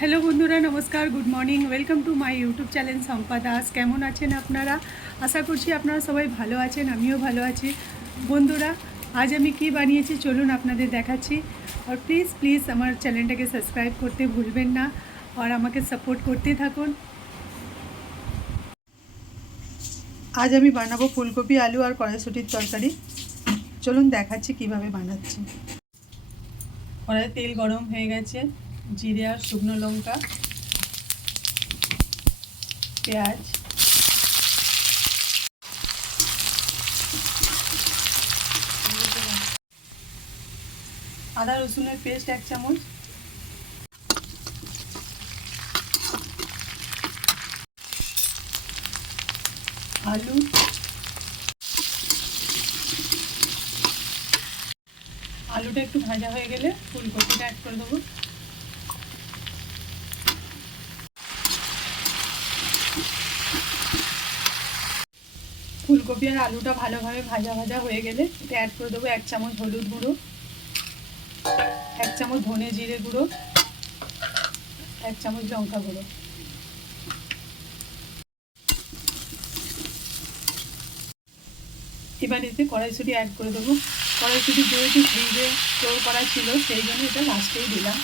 Hello বন্ধুরা, নমস্কার, good morning, welcome to my YouTube channel Shampa Das. কেমন আছেন আপনারা? আশা করছি আপনারা সবাই ভালো আছেন, আমিও ভালো আছি। বন্ধুরা, আজ আমি কি বানিয়েছি চলুন আপনাদের দেখাচ্ছি। আর প্লিজ প্লিজ আমার চ্যানেলটাকে সাবস্ক্রাইব করতে ভুলবেন না, আর আমাকে সাপোর্ট করতে থাকুন। আজ আমি বানাবো ফুলকপি, আলু আর কড়াইশুঁটির তরকারি। চলুন দেখাচ্ছি কিভাবে বানাচ্ছি। কড়াইয়ে তেল গরম হয়ে গেছে, জিরে আর শুকনো লঙ্কা, পেঁয়াজ, আদা রসুনের পেস্ট 1 চামচ, আলু, আলুটা একটু ভাজা হয়ে গেলে ফুলকপিটা অ্যাড করে দেবো। ফুলকপি আর আলুটা ভালোভাবে ভাজা ভাজা হয়ে গেলে এটা অ্যাড করে দেবো 1 চামচ হলুদ গুঁড়ো, 1 চামচ ধনে জিরে গুঁড়ো, 1 চামচ লঙ্কা গুঁড়ো। এবার এতে কড়াইশুঁটি অ্যাড করে দেবো। কড়াইশুঁটি যেহেতু ফ্রিজে স্টোর করা ছিল সেই জন্য এটা লাস্টেই দিলাম।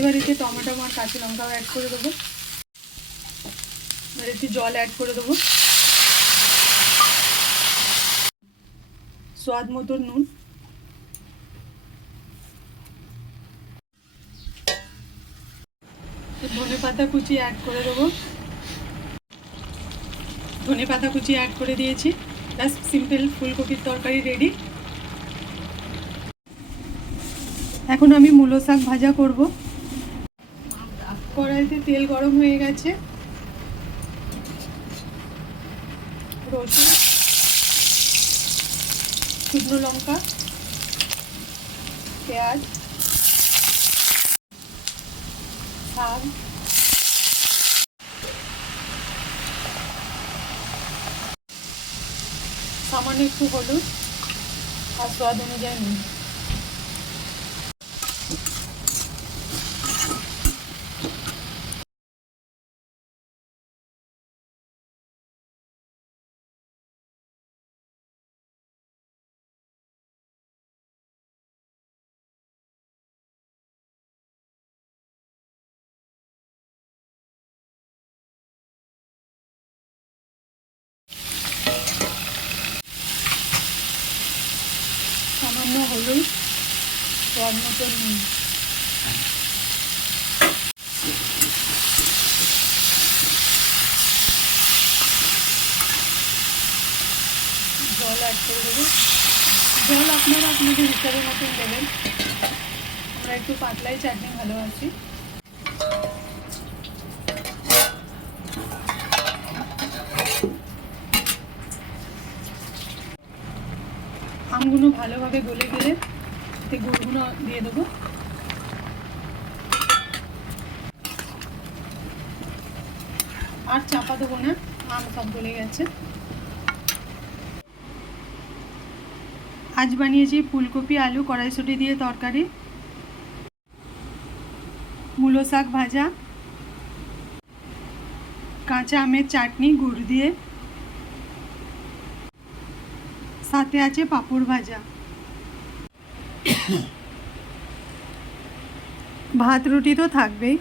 এবার এতে টমেটো আর কাঁচা লঙ্কাও অ্যাড করে দেবো। এবার একটু জল অ্যাড করে দেবো, স্বাদ মতো নুন, ধনে পাতা কুচি অ্যাড করে দেবো। ধনে পাতা কুচি অ্যাড করে দিয়েছি। ব্যাস, সিম্পল ফুলকপির তরকারি রেডি। এখন আমি মূলো শাক ভাজা করব। কড়াইতে তেল গরম হয়ে গেছে, রসুন, শুকনো লঙ্কা, পেঁয়াজ, শাক, সামান্য একটু হলুদ আর স্বাদ অনুযায়ী নুন। সামান্য হলুদ, স্বাদ মতো নুন। জল অ্যাড করে দেবো। জল আপনারা আপনাদের হিসাবের মতন দেবেন। আমরা একটু পাতলাই চাটনি ভালোবাসি। আমগুলো ভালোভাবে গলে গেলে এতে গুড়গুলো দিয়ে দেবো। আর চাপা দেবো না, আম সব গলে গেছে। আজ বানিয়েছি ফুলকপি, আলু, কড়াইশুঁটি দিয়ে তরকারি, মূলো শাক ভাজা, কাঁচা আমের চাটনি গুড় দিয়ে, সাথে আছে পাঁপড় ভাজা। ভাত রুটি তো থাকবেই।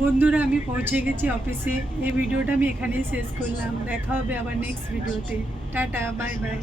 বন্ধুরা, আমি পৌঁছে গেছি অফিসে। এই ভিডিওটা আমি এখানেই শেষ করলাম। দেখা হবে আবার নেক্সট ভিডিওতে। Tata, bye bye.